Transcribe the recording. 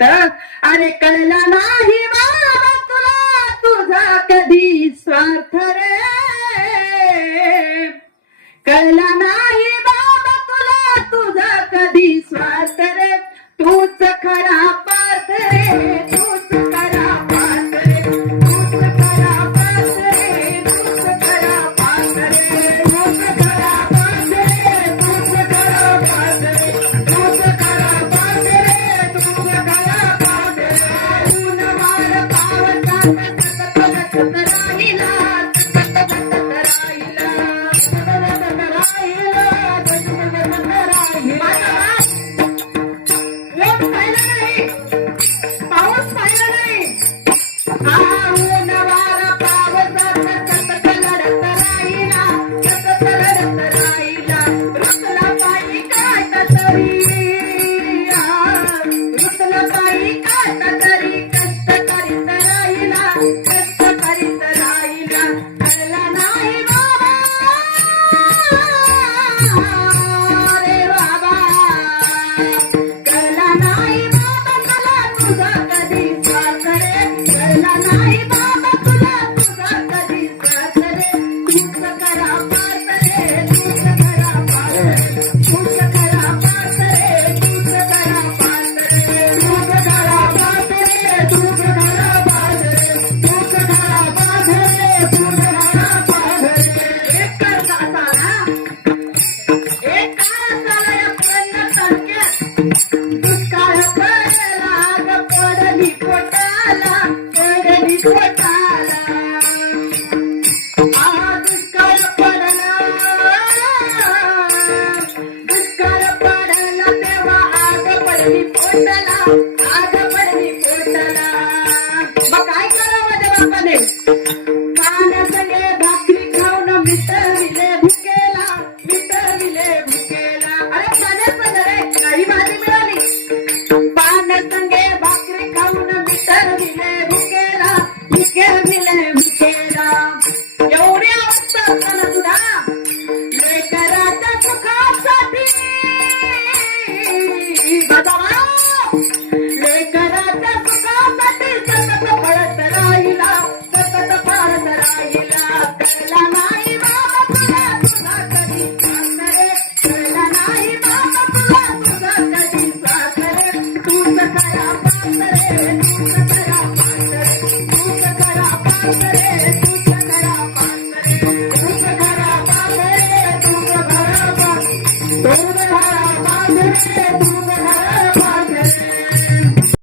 वाटत? अरे कळला नाही बाबा तुला तुझा कधी स्वार्थ रे? कळला Thank you. पडली पोटाला आज पडली पोटाला. मग काय करावं माझ्या बापाने Thank you.